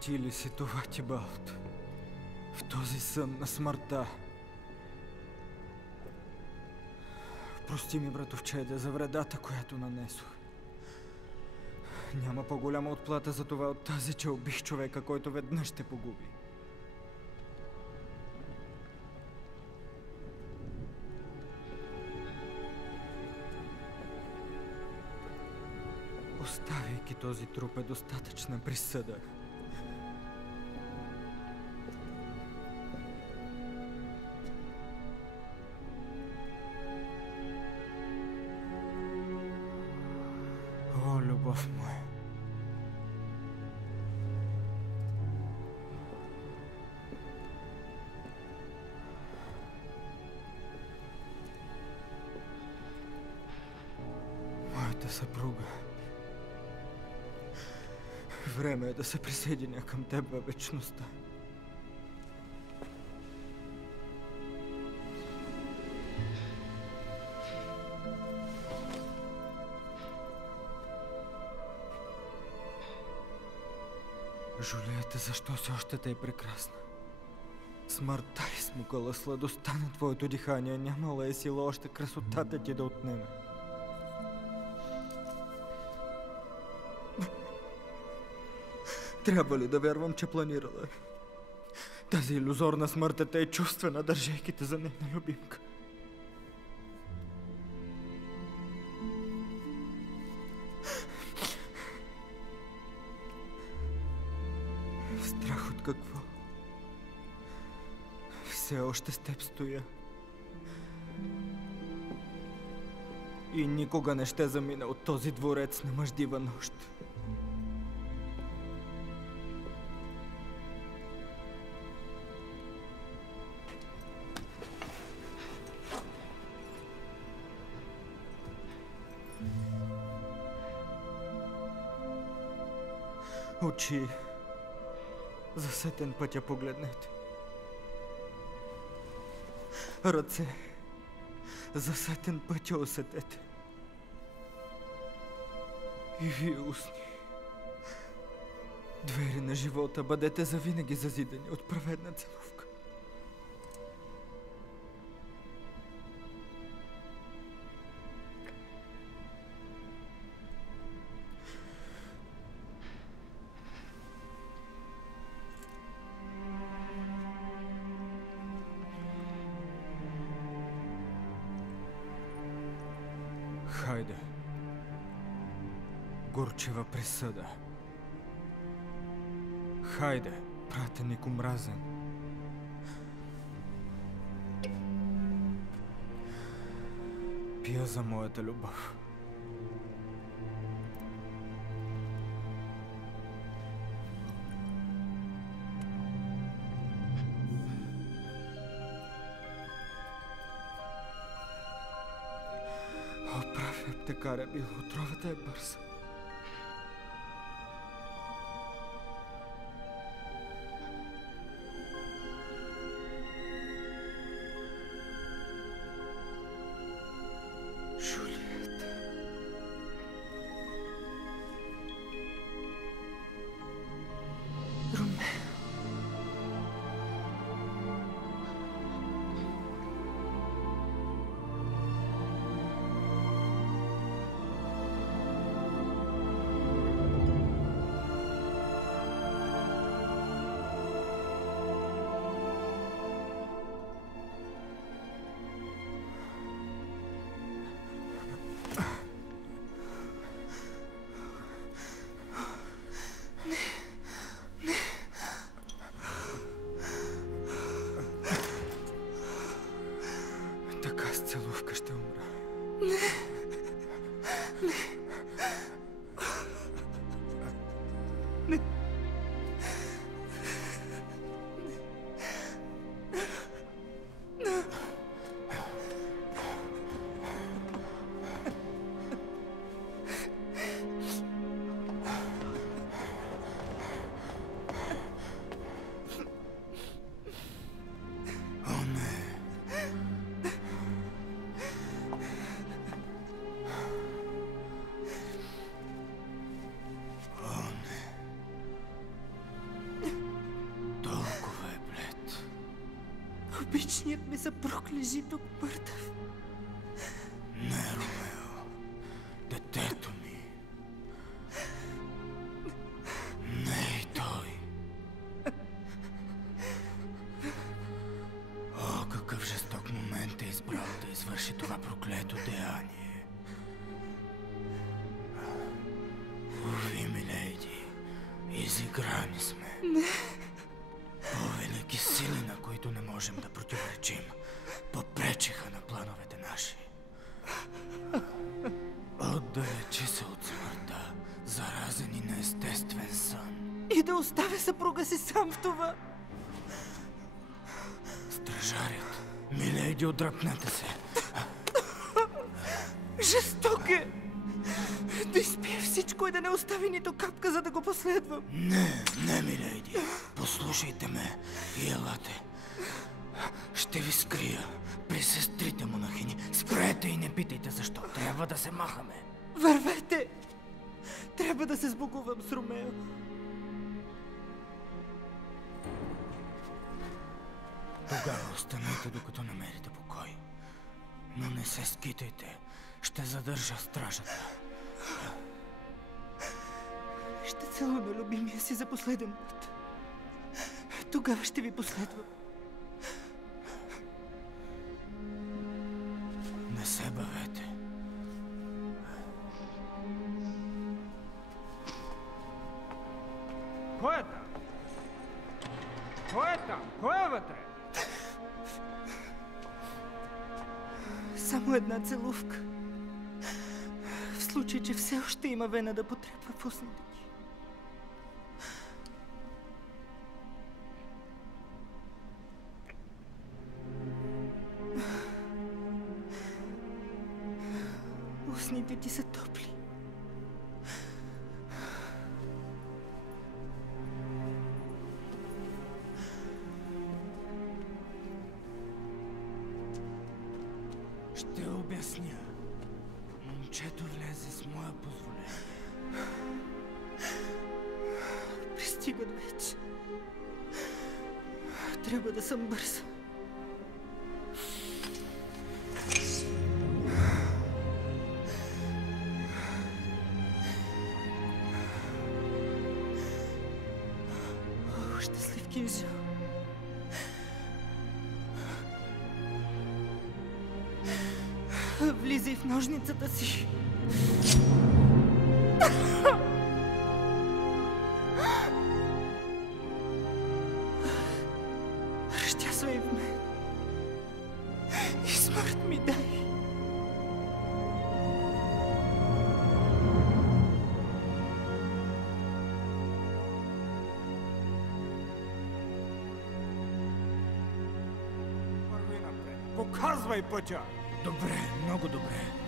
Ти ли си това, Тибалт? В този сън на смъртта? Прости ми, братовчеде, за вредата, която нанесох. Няма по-голяма отплата за това от тази, че убих човека, който веднъж ще погуби. Оставяйки този труп е достатъчна присъда. О, любов моя! Моята съпруга. Време е да се присъединя към теб във вечността. Жулиета, защо си още тъй прекрасна? Смъртта изсмукала сладостта на твоето дихание, нямала е сила още красотата ти да отнеме. Трябва ли да вярвам, че планирала? Тази илюзорна смърт е чувствена, държейки те за нейна любимка. Страх от какво? Все още с теб стоя. И никога не ще замина от този дворец на мъждива нощ. Очи, за сетен път я погледнете. Ръце, за сетен път я усетете. И вие устни, двери на живота, бъдете завинаги зазидани от праведна целувка. Хайде, горчива присъда. Хайде, пратеник омразен. Пия за моята любов. Аптекаря бил, отровата е бърза. Жулиета. Ромео. Така с целувка ще умра. Обичният ми съпруг лежи тук мъртъв. Не, Ромео. Детето ми. Не и той. О, какъв жесток момент е избрал да извърши това проклето деяние. Уви, милейди, изиграни сме. Не. По-велики сили, на които не можем да противоречим, попречиха на плановете наши. Отдалечи се от смъртта, заразен и неестествен сън. И да оставя съпруга си сам в това. Стражарят, милейди, отдръпнете се. Жесток е! Да изпие всичко и да не остави нито капка, за да го последвам. Не, милейди. Послушайте ме и елате. Ще ви скрия при сестрите монахини. Спрете и не питайте защо. Трябва да се махаме. Вървете! Трябва да се сбогувам с Ромео. Тогава останете, докато намерите покой. Но не се скитайте. Ще задържа стражата. Ще целуна любимия си за последен път. Тогава ще ви последвам. Не се бавете. Кой е там? Кой е там? Кой е вътре? Само една целувка. В случай, че все още има вена да потрепва в устните ги. Устните ти са топли. Ще обясня. Момчето влезе с мое позволение. Пристигат вече. Трябва да съм бърза. О, щастлив Кинжал. Влизай в ножницата си. Разтясвай в мен. И смърт ми дай. Върви напред. Показвай пътя! Добре, много добре.